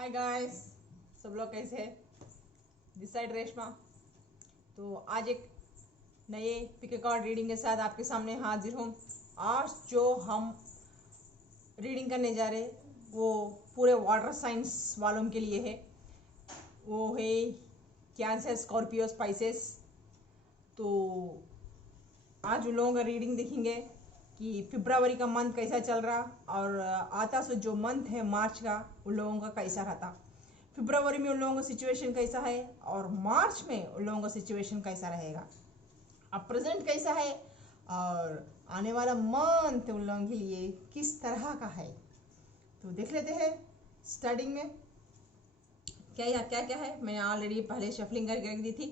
Hi guys, सब लोग कैसे हैं? This side Reshma. तो आज एक नए पिक कार्ड रीडिंग के साथ आपके सामने हाजिर हूँ। आज जो हम रीडिंग करने जा रहे वो पूरे वाटर साइंस वालों के लिए है। वो है कैंसर, स्कॉर्पियो, स्पाइसेस। तो आज उन लोगों का रीडिंग देखेंगे कि फरवरी का मंथ कैसा चल रहा और आता से जो मंथ है मार्च का उन लोगों का कैसा रहता। फरवरी में उन लोगों का सिचुएशन कैसा है और मार्च में उन लोगों का सिचुएशन कैसा रहेगा, अब प्रेजेंट कैसा है और आने वाला मंथ उन लोगों के लिए किस तरह का है। तो देख लेते हैं स्टार्टिंग में क्या क्या है। मैंने ऑलरेडी पहले शफलिंग करके रख दी थी।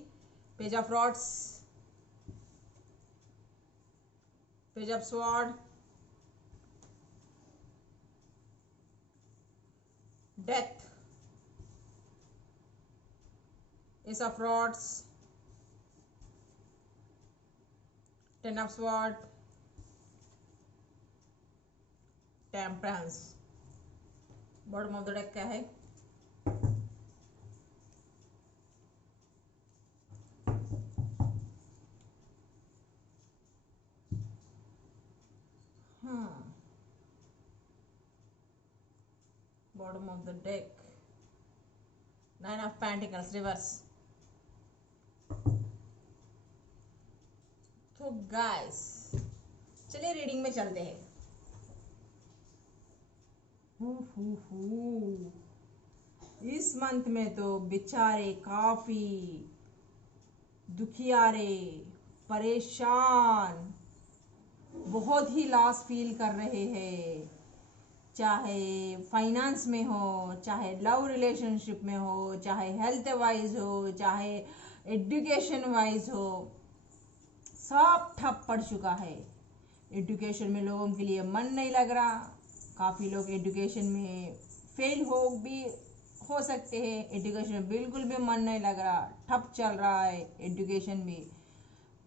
Page of rods, page of sword, death, S of rods, ten of sword, temperance. Bottom of the deck क्या है? Bottom of the deck nine of pentacles reverse. तो गाइस चलिए रीडिंग में चलते हैं। इस मंथ में तो बेचारे काफी दुखियारे, परेशान, बहुत ही लॉस फील कर रहे हैं। चाहे फाइनेंस में हो, चाहे लव रिलेशनशिप में हो, चाहे हेल्थ वाइज हो, चाहे एजुकेशन वाइज हो, सब ठप पड़ चुका है। एजुकेशन में लोगों के लिए मन नहीं लग रहा। काफ़ी लोग एजुकेशन में फेल हो सकते हैं। एजुकेशन में बिल्कुल भी मन नहीं लग रहा, ठप चल रहा है। एजुकेशन भी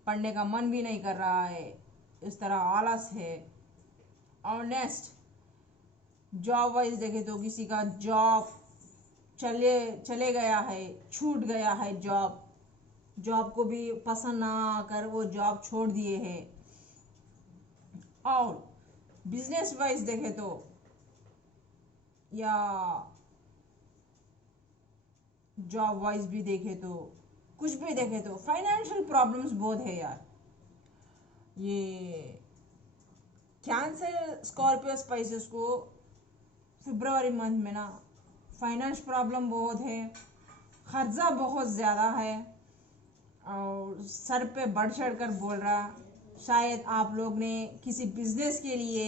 पढ़ने का मन भी नहीं कर रहा है, इस तरह आलस है। और नेक्स्ट जॉब वाइज देखे तो किसी का जॉब चले गया है, छूट गया है। जॉब को भी पसंद ना आकर वो जॉब छोड़ दिए हैं। और बिजनेस वाइज देखे तो या जॉब वाइज भी देखे तो कुछ भी देखे तो फाइनेंशियल प्रॉब्लम्स बहुत है यार। ये कैंसर, स्कॉर्पियो, स्पाइसेस को फरवरी मंथ में ना फाइनेंस प्रॉब्लम बहुत है, खर्चा बहुत ज़्यादा है और सर पे बढ़ चढ़ कर बोल रहा। शायद आप लोग ने किसी बिजनेस के लिए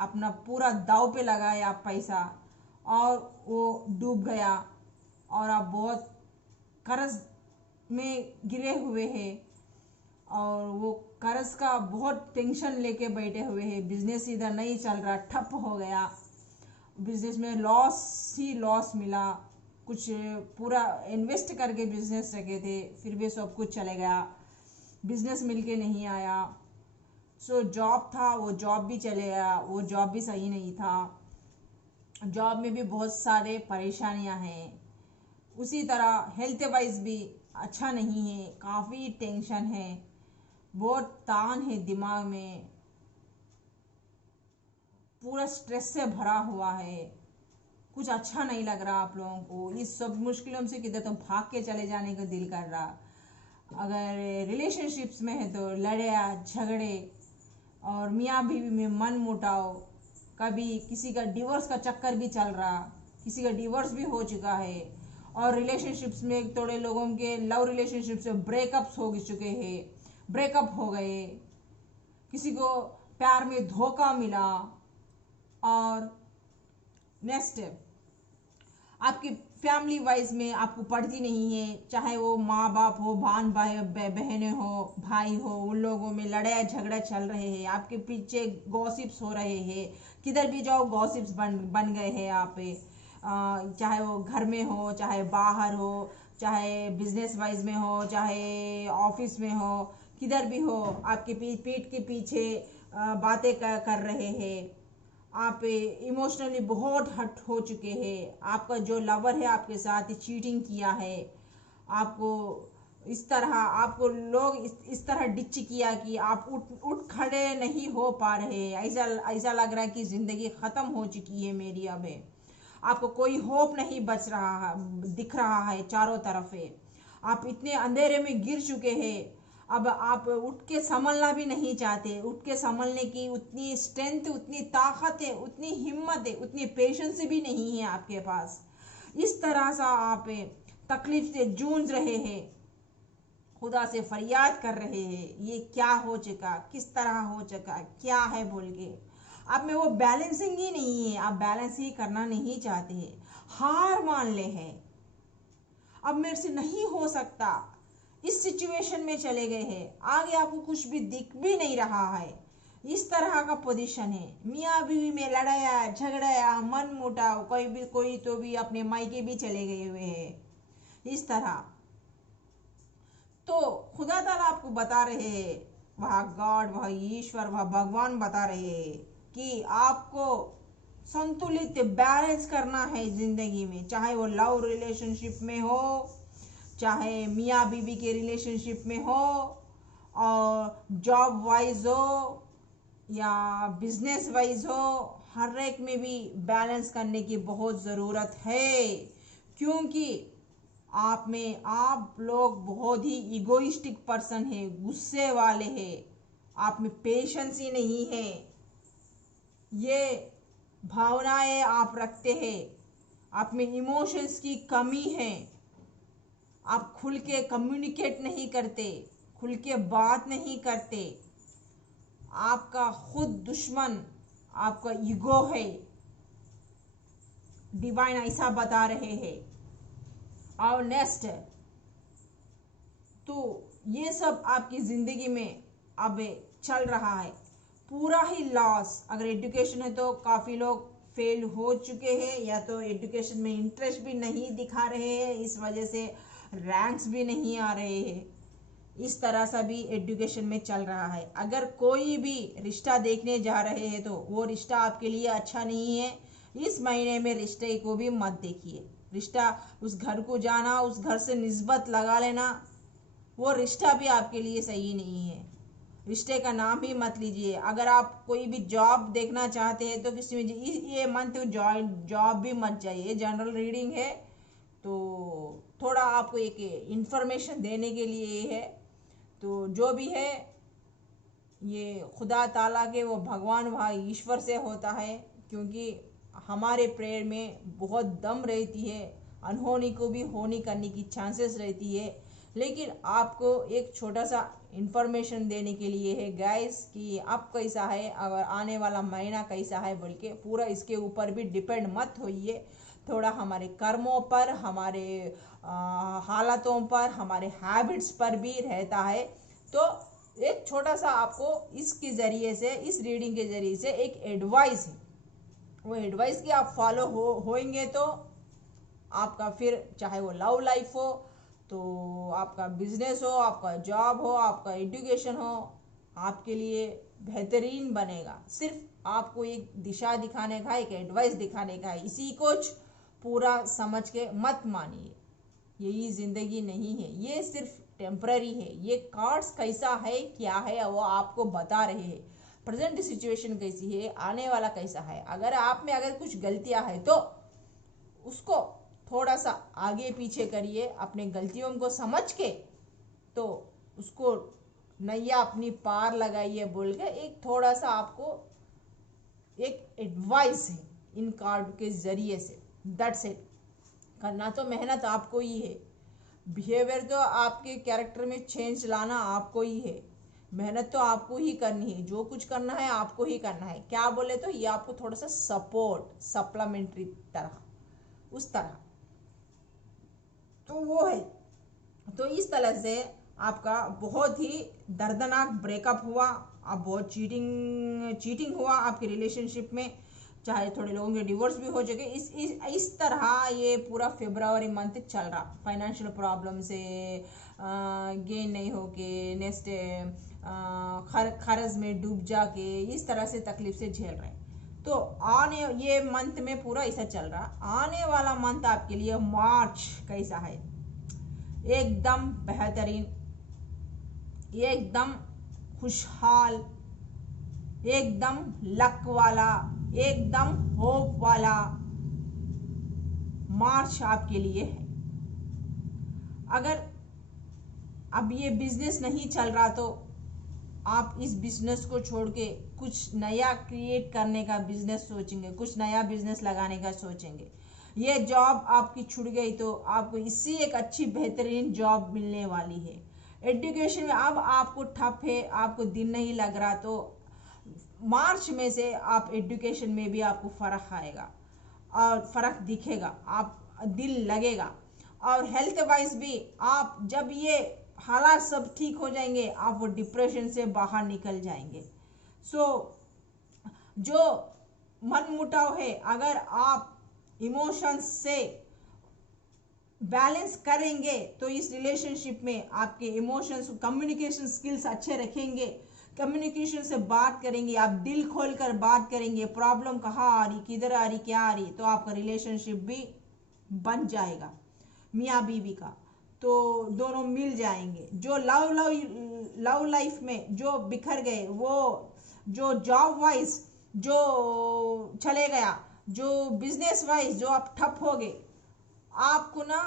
अपना पूरा दाव पे लगाया पैसा और वो डूब गया और आप बहुत कर्ज में गिरे हुए हैं और वो कर्ज का बहुत टेंशन लेके बैठे हुए हैं। बिजनेस इधर नहीं चल रहा, ठप हो गया। बिजनेस में लॉस ही लॉस मिला। कुछ पूरा इन्वेस्ट करके बिजनेस रखे थे, फिर भी सब कुछ चले गया। बिजनेस मिलके नहीं आया। सो जॉब था, वो जॉब भी चले गया, वो जॉब भी सही नहीं था। जॉब में भी बहुत सारे परेशानियां हैं। उसी तरह हेल्थ वाइज भी अच्छा नहीं है, काफ़ी टेंशन है, बहुत तान है दिमाग में, पूरा स्ट्रेस से भरा हुआ है। कुछ अच्छा नहीं लग रहा आप लोगों को। इस सब मुश्किलों से किधर तो भाग के चले जाने का दिल कर रहा। अगर रिलेशनशिप्स में है तो लड़ाई झगड़े और मियाँ बीवी में मन मुटाव, कभी किसी का डिवोर्स का चक्कर भी चल रहा, किसी का डिवोर्स भी हो चुका है। और रिलेशनशिप्स में थोड़े लोगों के लव रिलेशनशिप से ब्रेकअप्स हो चुके हैं, ब्रेकअप हो गए, किसी को प्यार में धोखा मिला। और नेक्स्ट आपकी फैमिली वाइज में आपको पढ़ती नहीं है, चाहे वो माँ बाप हो, बहनें हो, भाई हो, उन लोगों में लड़ाई झगड़ा चल रहे हैं। आपके पीछे गॉसिप्स हो रहे हैं, किधर भी जाओ गॉसिप्स बन गए हैं यहाँ पे। चाहे वो घर में हो, चाहे बाहर हो, चाहे बिजनेस वाइज में हो, चाहे ऑफिस में हो, किधर भी हो, आपके पीठ के पीछे बातें कर रहे हैं। आप इमोशनली बहुत हर्ट हो चुके हैं, आपका जो लवर है आपके साथ चीटिंग किया है, आपको इस तरह आपको लोग इस तरह डिच किया कि आप उठ उठ खड़े नहीं हो पा रहे, ऐसा ऐसा लग रहा है कि ज़िंदगी ख़त्म हो चुकी है मेरी। अब है आपको कोई होप नहीं बच रहा है, दिख रहा है चारों तरफ है, आप इतने अंधेरे में गिर चुके हैं। अब आप उठ के संभलना भी नहीं चाहते, उठ के संभलने की उतनी स्ट्रेंथ, उतनी ताकत है, उतनी हिम्मत है, उतनी पेशेंस भी नहीं है आपके पास। इस तरह से आप तकलीफ से जूझ रहे हैं, खुदा से फरियाद कर रहे हैं, ये क्या हो चुका, किस तरह हो चुका, क्या है बोल के। आप में वो बैलेंसिंग ही नहीं है, आप बैलेंस ही करना नहीं चाहते हैं, हार मान ले हैं, अब मेरे से नहीं हो सकता, इस सिचुएशन में चले गए हैं, आगे आपको कुछ भी दिख भी नहीं रहा है। इस तरह का पोजीशन है, मियाँ बीवी में लड़ाया झगड़ाया मन मुटाव, कोई तो भी अपने मायके भी चले गए हुए हैं। इस तरह तो खुदा ताला आपको बता रहे हैं, वह गॉड, वह ईश्वर, वह भगवान बता रहे हैं कि आपको संतुलित बैलेंस करना है जिंदगी में, चाहे वो लव रिलेशनशिप में हो, चाहे मियाँ बीवी के रिलेशनशिप में हो, और जॉब वाइज हो या बिजनेस वाइज हो, हर एक में भी बैलेंस करने की बहुत ज़रूरत है। क्योंकि आप लोग बहुत ही इगोइस्टिक पर्सन है, गुस्से वाले हैं, आप में पेशेंस ही नहीं है, ये भावनाएं आप रखते हैं, आप में इमोशंस की कमी है, आप खुल के कम्युनिकेट नहीं करते, खुल के बात नहीं करते, आपका खुद दुश्मन आपका ईगो है, डिवाइन ऐसा बता रहे हैं। और नेक्स्ट है तो ये सब आपकी ज़िंदगी में अब चल रहा है, पूरा ही लॉस। अगर एजुकेशन है तो काफ़ी लोग फेल हो चुके हैं, या तो एजुकेशन में इंटरेस्ट भी नहीं दिखा रहे हैं, इस वजह से रैंक्स भी नहीं आ रहे हैं। इस तरह से भी एजुकेशन में चल रहा है। अगर कोई भी रिश्ता देखने जा रहे हैं तो वो रिश्ता आपके लिए अच्छा नहीं है, इस महीने में रिश्ते को भी मत देखिए। रिश्ता, उस घर को जाना, उस घर से निस्बत लगा लेना, वो रिश्ता भी आपके लिए सही नहीं है, रिश्ते का नाम ही मत लीजिए। अगर आप कोई भी जॉब देखना चाहते हैं तो किसी में ये मंथ जॉब भी मत चाहिए। जनरल रीडिंग है तो थोड़ा आपको एक इंफॉर्मेशन देने के लिए ये है। तो जो भी है ये खुदा ताला के, वो भगवान वह ईश्वर से होता है, क्योंकि हमारे प्रेयर में बहुत दम रहती है, अनहोनी को भी होनी करने की चांसेस रहती है। लेकिन आपको एक छोटा सा इंफॉर्मेशन देने के लिए है गाइस कि अब कैसा है, अगर आने वाला महीना कैसा है बोल के, पूरा इसके ऊपर भी डिपेंड मत होइए। थोड़ा हमारे कर्मों पर, हमारे हालातों पर, हमारे हैबिट्स पर भी रहता है। तो एक छोटा सा आपको इसके ज़रिए से, इस रीडिंग के ज़रिए से एक एडवाइस है, वो एडवाइस की आप फॉलो होएंगे तो आपका फिर चाहे वो लव लाइफ हो, तो आपका बिजनेस हो, आपका जॉब हो, आपका एजुकेशन हो, आपके लिए बेहतरीन बनेगा। सिर्फ आपको एक दिशा दिखाने का, एक एडवाइस दिखाने का है, इसी को पूरा समझ के मत मानिए, यही ज़िंदगी नहीं है, ये सिर्फ टेम्पररी है। ये कार्ड्स कैसा है, क्या है, वो आपको बता रहे हैं प्रेजेंट सिचुएशन कैसी है, आने वाला कैसा है। अगर कुछ गलतियां है तो उसको थोड़ा सा आगे पीछे करिए, अपने गलतियों को समझ के, तो उसको नैया अपनी पार लगाइए बोल के एक थोड़ा सा आपको एक एडवाइस है इन कार्ड के जरिए से। That's it. करना तो मेहनत आपको ही है, बिहेवियर तो आपके कैरेक्टर में चेंज लाना आपको ही है, मेहनत तो आपको ही करनी है, जो कुछ करना है आपको ही करना है। क्या बोले तो ये आपको थोड़ा सा सपोर्ट, सप्लीमेंट्री तरह, उस तरह तो वो है। तो इस तरह से आपका बहुत ही दर्दनाक ब्रेकअप हुआ, आप बहुत चीटिंग हुआ आपके रिलेशनशिप में, चाहे थोड़े लोगों के डिवोर्स भी हो चुके। इस तरह ये पूरा फरवरी मंथ चल रहा, फाइनेंशियल प्रॉब्लम से गेन नहीं होके, नेक्स्ट खर्च में डूब जाके, इस तरह से तकलीफ से झेल रहे हैं। तो आने ये मंथ में पूरा ऐसा चल रहा, आने वाला मंथ आपके लिए मार्च कैसा है? एकदम बेहतरीन, एकदम खुशहाल, एकदम लक वाला, एकदम होप वाला मार्च आपके लिए है। अगर अब ये बिजनेस नहीं चल रहा तो आप इस बिजनेस को छोड़ के कुछ नया क्रिएट करने का बिजनेस सोचेंगे, कुछ नया बिजनेस लगाने का सोचेंगे। ये जॉब आपकी छूट गई तो आपको इससे एक अच्छी बेहतरीन जॉब मिलने वाली है। एजुकेशन में अब आपको ठप है, आपको दिन नहीं लग रहा तो मार्च में से आप एजुकेशन में भी आपको फर्क आएगा और फर्क दिखेगा, आप दिल लगेगा। और हेल्थ वाइज भी आप जब ये हालात सब ठीक हो जाएंगे आप वो डिप्रेशन से बाहर निकल जाएंगे। सो जो मन मुटाव है, अगर आप इमोशंस से बैलेंस करेंगे तो इस रिलेशनशिप में आपके इमोशंस, कम्युनिकेशन स्किल्स अच्छे रखेंगे, कम्युनिकेशन से बात करेंगे, आप दिल खोलकर बात करेंगे, प्रॉब्लम कहाँ आ रही, किधर आ रही, क्या आ रही, तो आपका रिलेशनशिप भी बन जाएगा मियाँ बीवी का, तो दोनों मिल जाएंगे। जो लव लाइफ में जो बिखर गए, वो जो जॉब वाइज जो चले गया, जो बिजनेस वाइज जो आप ठप हो गए, आपको ना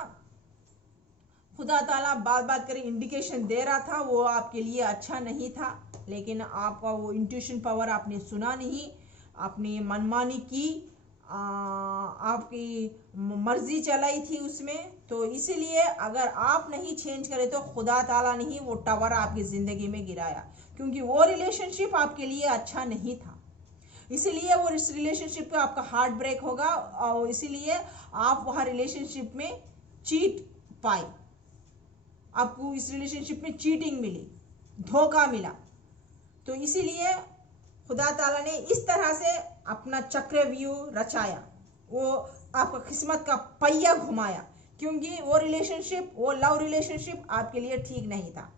खुदा ताला बात बात कर इंडिकेशन दे रहा था वो आपके लिए अच्छा नहीं था, लेकिन आपका वो इंट्यूशन पावर आपने सुना नहीं, आपने मनमानी की, आपकी मर्जी चलाई थी उसमें। तो इसीलिए अगर आप नहीं चेंज करें तो खुदा ताला ने ही वो टावर आपकी ज़िंदगी में गिराया, क्योंकि वो रिलेशनशिप आपके लिए अच्छा नहीं था। इसीलिए वो इस रिलेशनशिप का आपका हार्ट ब्रेक होगा और इसीलिए आप वहाँ रिलेशनशिप में चीट पाए, आपको इस रिलेशनशिप में चीटिंग मिली, धोखा मिला। तो इसीलिए खुदा ताला ने इस तरह से अपना चक्रव्यूह रचाया, वो आपका किस्मत का पहिया घुमाया, क्योंकि वो रिलेशनशिप, वो लव रिलेशनशिप आपके लिए ठीक नहीं था।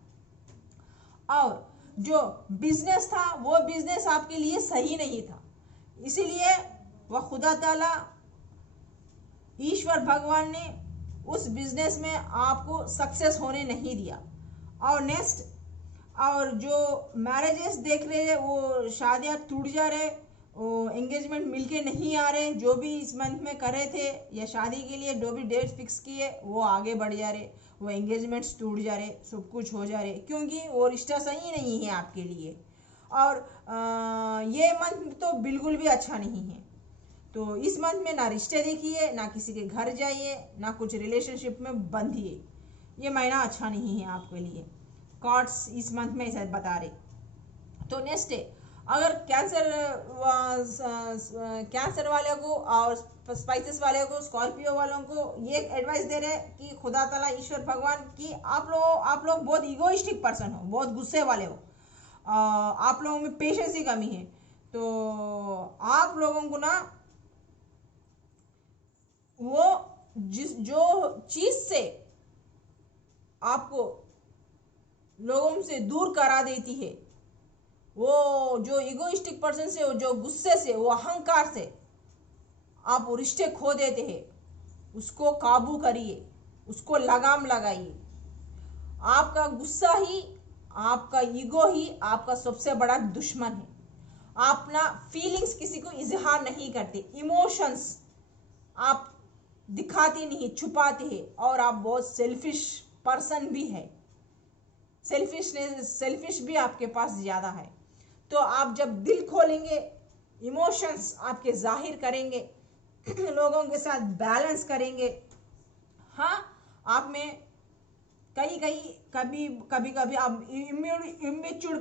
और जो बिजनेस था वो बिजनेस आपके लिए सही नहीं था, इसीलिए वह खुदा ताला ईश्वर भगवान ने उस बिजनेस में आपको सक्सेस होने नहीं दिया। और नेक्स्ट, और जो मैरिजेस देख रहे हैं वो शादियां टूट जा रहे, वो एंगेजमेंट मिलके नहीं आ रहे, जो भी इस मंथ में कर रहे थे या शादी के लिए जो भी डेट फिक्स किए वो आगे बढ़ जा रहे, वो एंगेजमेंट्स टूट जा रहे, सब कुछ हो जा रहे, क्योंकि वो रिश्ता सही नहीं है आपके लिए। और ये मंथ तो बिल्कुल भी अच्छा नहीं है। तो इस मंथ में ना रिश्ते देखिए, ना किसी के घर जाइए, ना कुछ रिलेशनशिप में बंधिए, ये महीना अच्छा नहीं है आपके लिए। कार्ड्स इस मंथ में ऐसा बता रहे। तो नेक्स्ट है, अगर कैंसर वाले को और स्पाइसेस वाले को, स्कॉर्पियो वालों को ये एडवाइस दे रहे कि खुदा ताला ईश्वर भगवान की आप लोग बहुत इगोइस्टिक पर्सन हो, बहुत गुस्से वाले हो, आप लोगों में पेशेंस की कमी है। तो आप लोगों को ना वो जो चीज से आपको लोगों से दूर करा देती है, वो जो इगोइस्टिक पर्सन से, जो गुस्से से, वो अहंकार से आप वो रिश्ते खो देते हैं, उसको काबू करिए, उसको लगाम लगाइए। आपका गुस्सा ही, आपका ईगो ही आपका सबसे बड़ा दुश्मन है। आप ना फीलिंग्स किसी को इजहार नहीं करते, इमोशंस आप दिखाते नहीं, छुपाते हैं, और आप बहुत सेल्फिश पर्सन भी है, सेल्फिश भी आपके पास ज़्यादा है। तो आप जब दिल खोलेंगे, इमोशंस आपके जाहिर करेंगे, लोगों के साथ बैलेंस करेंगे, हाँ आप में कभी आप इमेच्योर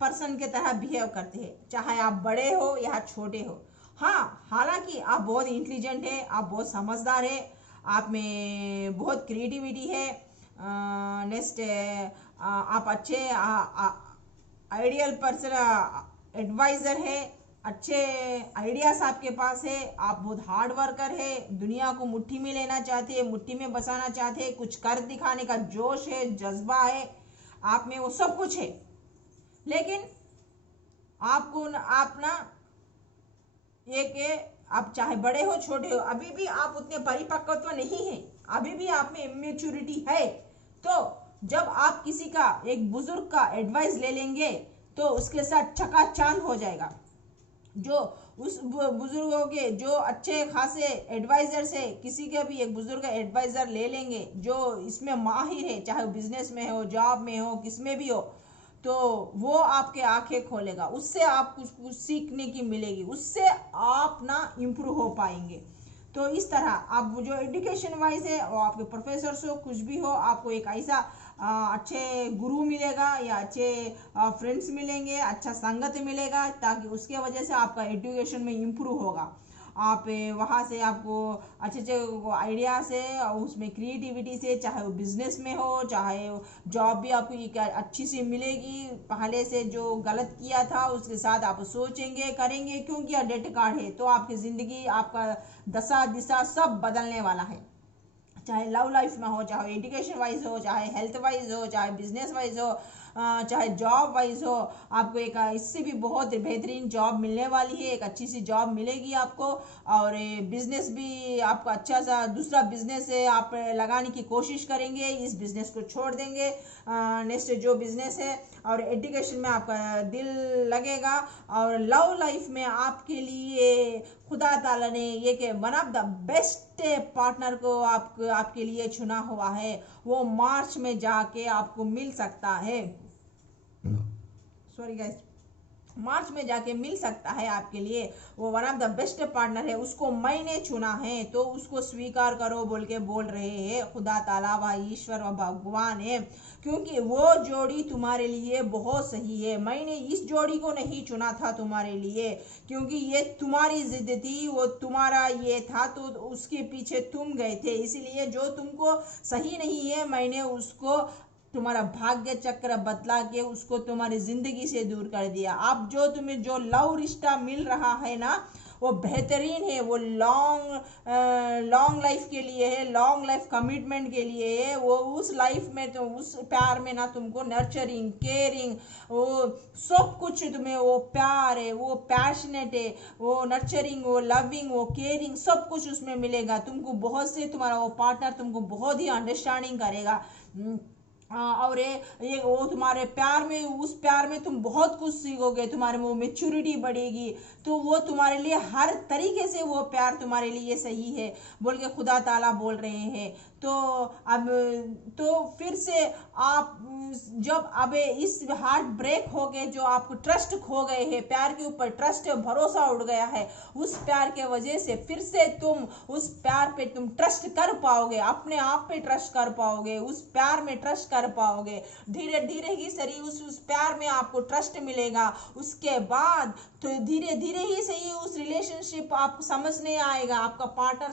पर्सन के तरह बिहेव करते हैं, चाहे आप बड़े हो या छोटे हो। हाँ, हालांकि आप बहुत इंटेलिजेंट है, आप बहुत समझदार है, आप में बहुत क्रिएटिविटी है, नेक्स्ट आप अच्छे आइडियल पर्सन, एडवाइज़र है, अच्छे आइडियाज़ आपके पास है, आप बहुत हार्ड वर्कर है, दुनिया को मुट्ठी में लेना चाहते हैं, मुट्ठी में बसाना चाहते हैं, कुछ कर दिखाने का जोश है, जज्बा है आप में, वो सब कुछ है। लेकिन आप ना एक आप चाहे बड़े हो छोटे हो, अभी भी आप उतने परिपक्वत्व नहीं है, अभी भी आप में इमेच्योरिटी है, तो जब आप किसी का, एक बुजुर्ग का एडवाइस ले लेंगे तो उसके साथ चकाचौंध हो जाएगा। जो उस बुजुर्गों के जो अच्छे खासे एडवाइजर से, किसी के भी एक बुजुर्ग एडवाइजर ले लेंगे जो इसमें माहिर है, चाहे वो बिजनेस में हो, जॉब में हो, किस में भी हो, तो वो आपके आंखें खोलेगा, उससे आप कुछ सीखने की मिलेगी, उससे आप ना इम्प्रूव हो पाएंगे। तो इस तरह आप जो एजुकेशन वाइज है, वो आपके प्रोफेसर हो, कुछ भी हो, आपको एक ऐसा अच्छे गुरु मिलेगा या अच्छे फ्रेंड्स मिलेंगे, अच्छा संगत मिलेगा, ताकि उसके वजह से आपका एजुकेशन में इम्प्रूव होगा। आप वहाँ से आपको अच्छे अच्छे आइडिया से, उसमें क्रिएटिविटी से, चाहे वो बिजनेस में हो, चाहे जॉब भी आपको एक अच्छी सी मिलेगी, पहले से जो गलत किया था उसके साथ आप सोचेंगे, करेंगे, क्योंकि यह डेट कार्ड है, तो आपकी ज़िंदगी, आपका दशा दिशा सब बदलने वाला है। चाहे लव लाइफ में हो, चाहे एजुकेशन वाइज हो, चाहे हेल्थ वाइज हो, चाहे बिजनेस वाइज हो, चाहे जॉब वाइज हो, आपको एक इससे भी बहुत बेहतरीन जॉब मिलने वाली है, एक अच्छी सी जॉब मिलेगी आपको। और बिजनेस भी आपका अच्छा सा दूसरा बिजनेस है, आप लगाने की कोशिश करेंगे, इस बिजनेस को छोड़ देंगे, नेक्स्ट जो बिजनेस है। और एजुकेशन में आपका दिल लगेगा, और लव लाइफ में आपके लिए खुदा ताला ने ये कि one of the best partner को आपके लिए चुना हुआ है, वो मार्च में जाके आपको मिल सकता है। सॉरी गाइस, मार्च में जाके मिल सकता है आपके लिए, वो one of the best partner है, उसको मैंने चुना है, तो उसको स्वीकार करो बोल के बोल रहे हैं खुदा ताला व ईश्वर व भगवान है, क्योंकि वो जोड़ी तुम्हारे लिए बहुत सही है। मैंने इस जोड़ी को नहीं चुना था तुम्हारे लिए, क्योंकि ये तुम्हारी जिद थी, वो तुम्हारा ये था, तो उसके पीछे तुम गए थे, इसलिए जो तुमको सही नहीं है मैंने उसको, तुम्हारा भाग्य चक्र बदला के उसको तुम्हारी जिंदगी से दूर कर दिया। अब जो तुम्हें जो लव रिश्ता मिल रहा है ना, वो बेहतरीन है, वो लॉन्ग लाइफ के लिए है, लॉन्ग लाइफ कमिटमेंट के लिए है। वो उस लाइफ में, तो उस प्यार में ना तुमको नर्चरिंग, केयरिंग, वो सब कुछ तुम्हें, वो प्यार है, वो पैशनेट है, वो नर्चरिंग, वो लविंग, वो केयरिंग, सब कुछ उसमें मिलेगा तुमको। बहुत से तुम्हारा वो पार्टनर तुमको बहुत ही अंडरस्टैंडिंग करेगा, और ये वो तुम्हारे प्यार में, उस प्यार में तुम बहुत कुछ सीखोगे, तुम्हारे में वो मेच्योरिटी बढ़ेगी, तो वो तुम्हारे लिए हर तरीके से वो प्यार तुम्हारे लिए सही है बोल के खुदा ताला बोल रहे हैं। तो अब तो फिर से आप जब अब इस हार्ट ब्रेक हो गए, जो आपको ट्रस्ट खो गए हैं, प्यार के ऊपर ट्रस्ट भरोसा उड़ गया है, उस प्यार के वजह से फिर से तुम उस प्यार पे तुम ट्रस्ट कर पाओगे, अपने आप पे ट्रस्ट कर पाओगे, उस प्यार में ट्रस्ट कर पाओगे। धीरे धीरे ही सही उस प्यार में आपको ट्रस्ट मिलेगा, उसके बाद तो धीरे धीरे ही सही उस रिलेशनशिप आपको समझने आएगा, आपका पार्टनर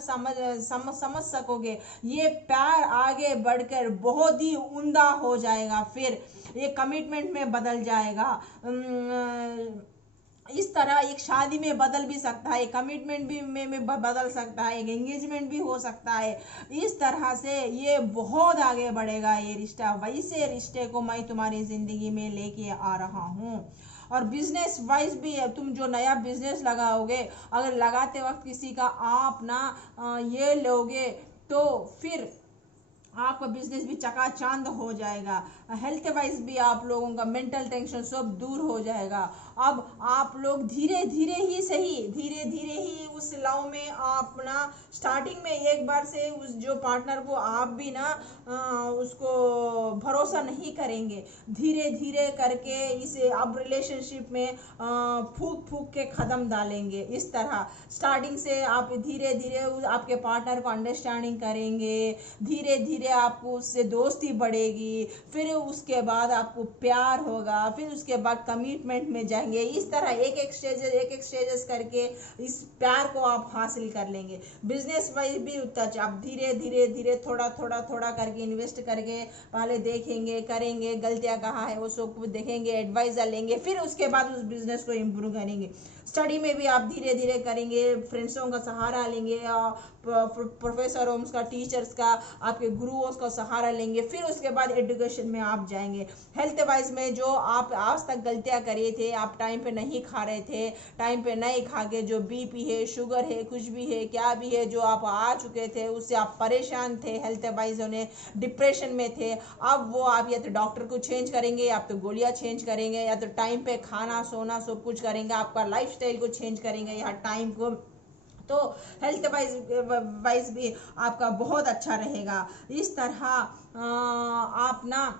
समझ सकोगे, ये प्यार आगे बढ़कर बहुत ही उम्दा हो जाएगा, फिर ये कमिटमेंट में बदल जाएगा। इस तरह एक शादी में बदल भी सकता है, कमिटमेंट भी में बदल सकता है, एक एंगेजमेंट भी हो सकता है। इस तरह से ये बहुत आगे बढ़ेगा ये रिश्ता। वैसे रिश्ते को मैं तुम्हारी जिंदगी में लेके आ रहा हूँ। और बिजनेस वाइज भी है, तुम जो नया बिजनेस लगाओगे, अगर लगाते वक्त किसी का आप ना ये लोगे, तो फिर आपका बिजनेस भी चकाचौंध हो जाएगा। हेल्थ वाइज भी आप लोगों का मेंटल टेंशन सब दूर हो जाएगा। अब आप लोग धीरे धीरे ही सही, धीरे धीरे ही उस लव में आप ना स्टार्टिंग में एक बार से उस जो पार्टनर को आप भी ना उसको भरोसा नहीं करेंगे, धीरे धीरे करके इसे अब रिलेशनशिप में फूक फूक के कदम डालेंगे। इस तरह स्टार्टिंग से आप धीरे धीरे आपके पार्टनर को अंडरस्टैंडिंग करेंगे, धीरे धीरे आपको उससे दोस्ती बढ़ेगी, फिर उसके बाद आपको प्यार होगा, फिर उसके बाद कमिटमेंट में जाएंगे। इस तरह एक एक स्टेजेस करके इस प्यार को आप हासिल कर लेंगे। बिजनेस वाइज भी उतना आप धीरे धीरे धीरे थोड़ा थोड़ा थोड़ा करके इन्वेस्ट करके पहले देखेंगे, करेंगे, गलतियां कहाँ है वो सब कुछ देखेंगे, एडवाइजर लेंगे, फिर उसके बाद उस बिजनेस को इम्प्रूव करेंगे। स्टडी में भी आप धीरे धीरे करेंगे, फ्रेंड्सों का सहारा लेंगे, प्रोफेसरों का, टीचर्स का, आपके गुरुओं का सहारा लेंगे, फिर उसके बाद एजुकेशन में आप जाएंगे। हेल्थ वाइज में जो आप आज तक गलतियां करे थे, आप टाइम पे नहीं खा रहे थे, टाइम पे नहीं खा के जो बीपी है, शुगर है, कुछ भी है, क्या भी है, जो आप आ चुके थे, उससे आप परेशान थे, हेल्थ वाइज होने डिप्रेशन में थे, अब वो आप या तो डॉक्टर को चेंज करेंगे, या तो गोलियां चेंज करेंगे, या तो टाइम पे खाना सोना सब कुछ करेंगे, आपका लाइफस्टाइल को चेंज करेंगे, या टाइम को, तो हेल्थ वाइज भी आपका बहुत अच्छा रहेगा। इस तरह आप ना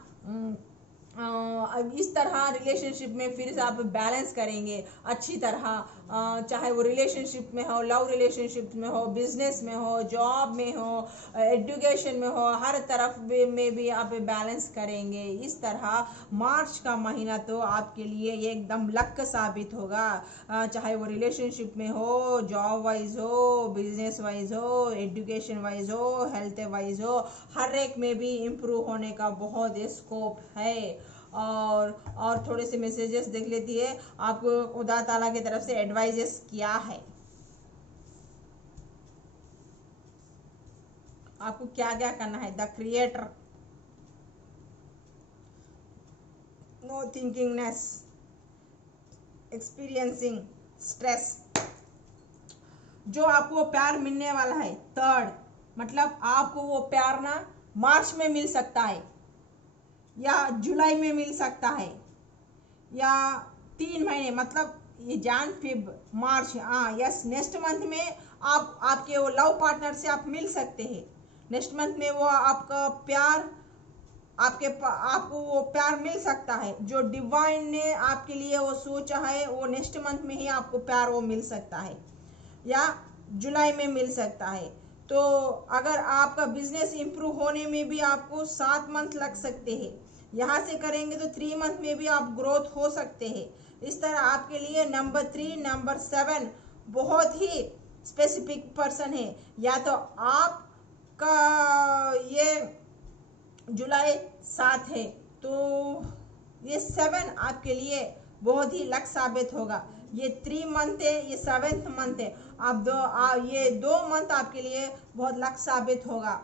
इस तरह रिलेशनशिप में फिर से आप बैलेंस करेंगे अच्छी तरह, चाहे वो रिलेशनशिप में हो, लव रिलेशनशिप में हो, बिजनेस में हो, जॉब में हो, एजुकेशन में हो, हर तरफ में भी आप बैलेंस करेंगे। इस तरह मार्च का महीना तो आपके लिए एकदम लक साबित होगा, चाहे वो रिलेशनशिप में हो, जॉब वाइज हो, बिजनेस वाइज हो, एजुकेशन वाइज हो, हेल्थ वाइज हो, हर एक में भी इम्प्रूव होने का बहुत स्कोप है। और थोड़े से मैसेजेस देख लेती है, आपको खुदा ताला की तरफ से एडवाइजेस क्या है, आपको क्या क्या करना है। The creator, no thinkingness, experiencing stress, जो आपको प्यार मिलने वाला है, थर्ड, मतलब आपको वो प्यार ना मार्च में मिल सकता है, या जुलाई में मिल सकता है, या 3 महीने, मतलब ये जान फेब मार्च, हाँ यस, नेक्स्ट मंथ में आप आपके वो लव पार्टनर से आप मिल सकते हैं। नेक्स्ट मंथ में वो आपका प्यार, आपको वो प्यार मिल सकता है, जो डिवाइन ने आपके लिए वो सोचा है, वो नेक्स्ट मंथ में ही आपको प्यार वो मिल सकता है, या जुलाई में मिल सकता है। तो अगर आपका बिजनेस इंप्रूव होने में भी आपको 7 मंथ लग सकते हैं, यहाँ से करेंगे तो 3 मंथ में भी आप ग्रोथ हो सकते हैं। इस तरह आपके लिए नंबर 3, नंबर 7 बहुत ही स्पेसिफिक पर्सन है, या तो आपका ये जुलाई 7 है, तो ये 7 आपके लिए बहुत ही लक साबित होगा। ये 3 मंथ है, ये 7th मंथ है, ये 2 मंथ आपके लिए बहुत लक साबित होगा।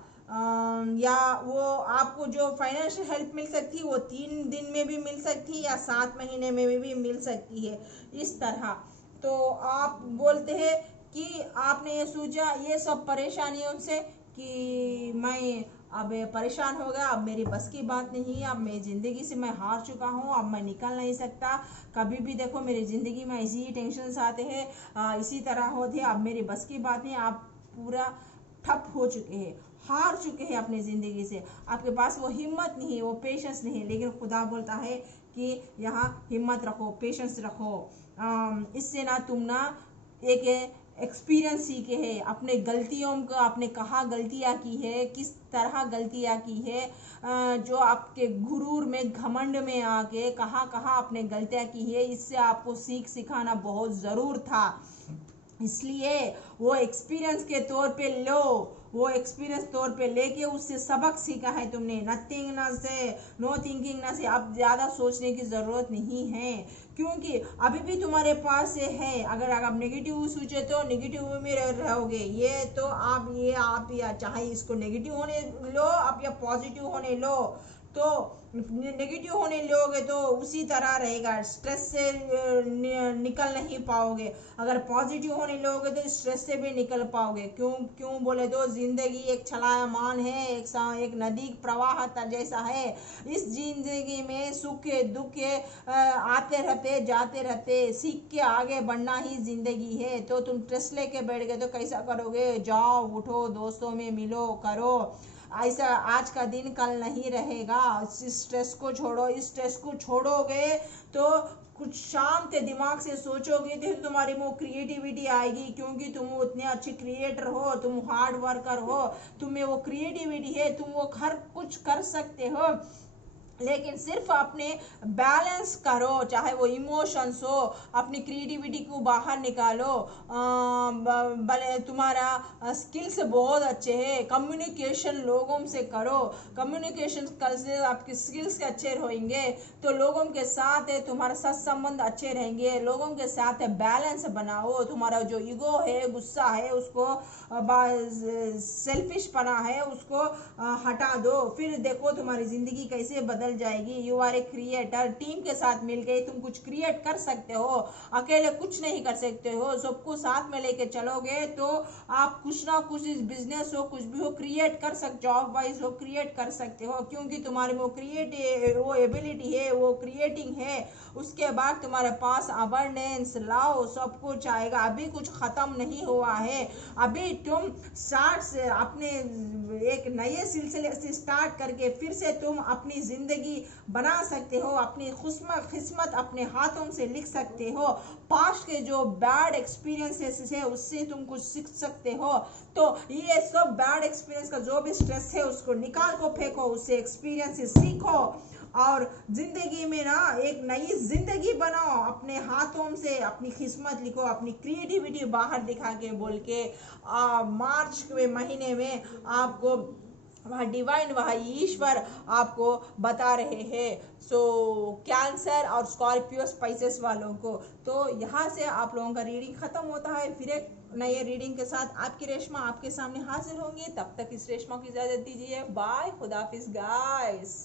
या वो आपको जो फाइनेंशियल हेल्प मिल सकती है वो 3 दिन में भी मिल सकती है, या 7 महीने में भी मिल सकती है। इस तरह तो आप बोलते हैं कि आपने ये सोचा ये सब परेशानियों से कि मैं अब परेशान हो गया, अब मेरी बस की बात नहीं है, अब मैं ज़िंदगी से मैं हार चुका हूँ, अब मैं निकल नहीं सकता, कभी भी देखो मेरी ज़िंदगी में इसी टेंशन आते हैं, इसी तरह होते हैं, अब मेरी बस की बात नहीं। आप पूरा ठप हो चुके हैं, हार चुके हैं अपनी ज़िंदगी से, आपके पास वो हिम्मत नहीं है, वो पेशेंस नहीं है। लेकिन खुदा बोलता है कि यहाँ हिम्मत रखो, पेशेंस रखो, इससे ना तुम ना एक एक्सपीरियंस सीखे है, अपने गलतियों को, आपने कहाँ गलतियाँ की है, किस तरह गलतियाँ की है, जो आपके गुरूर में, घमंड में आके कहाँ कहाँ आपने गलतियाँ की है, इससे आपको सीख सिखाना बहुत ज़रूर था। इसलिए वो एक्सपीरियंस के तौर पे लो, वो एक्सपीरियंस तौर पे लेके उससे सबक सीखा है तुमने। नथिंग न से, नो थिंकिंग न से, अब ज़्यादा सोचने की ज़रूरत नहीं है, क्योंकि अभी भी तुम्हारे पास ये है। अगर आप नेगेटिव सोचे तो नेगेटिव में रहोगे। ये तो आप या चाहे इसको नेगेटिव होने लो आप या पॉजिटिव होने लो, तो नेगेटिव होने लोगे तो उसी तरह रहेगा, स्ट्रेस से निकल नहीं पाओगे। अगर पॉजिटिव होने लोगे तो स्ट्रेस से भी निकल पाओगे। क्यों बोले तो जिंदगी एक छलायमान है, एक नदी प्रवाह जैसा है। इस जिंदगी में सुख दुख आते रहते जाते रहते, सीख के आगे बढ़ना ही जिंदगी है। तो तुम स्ट्रेस लेके बैठ गए तो कैसा करोगे? जाओ उठो, दोस्तों में मिलो, करो। ऐसा आज का दिन कल नहीं रहेगा। इस स्ट्रेस को छोड़ो। इस स्ट्रेस को छोड़ोगे तो कुछ शांत दिमाग से सोचोगे तो तुम्हारी वो क्रिएटिविटी आएगी, क्योंकि तुम उतने अच्छे क्रिएटर हो, तुम हार्ड वर्कर हो, तुम्हें वो क्रिएटिविटी है, तुम वो हर कुछ कर सकते हो। लेकिन सिर्फ अपने बैलेंस करो, चाहे वो इमोशंस हो, अपनी क्रिएटिविटी को बाहर निकालो। भले तुम्हारा स्किल्स बहुत अच्छे हैं, कम्युनिकेशन लोगों से करो, कम्युनिकेशन स्किल्स से आपके स्किल्स अच्छे रहेंगे तो लोगों के साथ तुम्हारा संबंध अच्छे रहेंगे, लोगों के साथ बैलेंस बनाओ। तुम्हारा जो ईगो है, गुस्सा है, उसको सेल्फिश पना है, उसको हटा दो। फिर देखो तुम्हारी जिंदगी कैसे बदल जाएगी। You are a creator, team के साथ मिलके तुम कुछ क्रिएट कर सकते हो, अकेले कुछ नहीं कर सकते हो। सबको साथ में लेके चलोगे तो आप कुछ ना कुछ, इस बिजनेस हो कुछ भी हो, क्रिएट कर सकते, जॉब वाइज हो क्रिएट कर सकते हो, क्योंकि तुम्हारे वो एबिलिटी है, वो क्रिएटिंग है। उसके बाद तुम्हारे पास अबंडेंस लाओ, सब कुछ आएगा। अभी कुछ खत्म नहीं हुआ है, अभी तुम स्टार्ट से अपने एक नए सिलसिले से स्टार्ट करके फिर से तुम अपनी जिंदगी बना सकते हो, अपनी किस्मत अपने हाथों से लिख सकते हो। पास्ट के जो बैड एक्सपीरियंसेस है उससे तुम कुछ सीख सकते हो। तो ये सब बैड एक्सपीरियंस का जो भी स्ट्रेस है उसको निकाल को फेंको, उससे एक्सपीरियंस सीखो और जिंदगी में ना एक नई जिंदगी बनाओ। अपने हाथों से अपनी किस्मत लिखो, अपनी क्रिएटिविटी बाहर दिखा के बोल के मार्च के महीने में आपको वह डिवाइन, वह ईश्वर आपको बता रहे हैं। सो कैंसर और स्कॉर्पियो स्पाइसेस वालों को, तो यहाँ से आप लोगों का रीडिंग खत्म होता है। फिर एक नए रीडिंग के साथ आपकी रेशमा आपके सामने हाजिर होंगी। तब तक इस रेशमा की इजाजत दीजिए। बाय, खुदाफिज गाइस।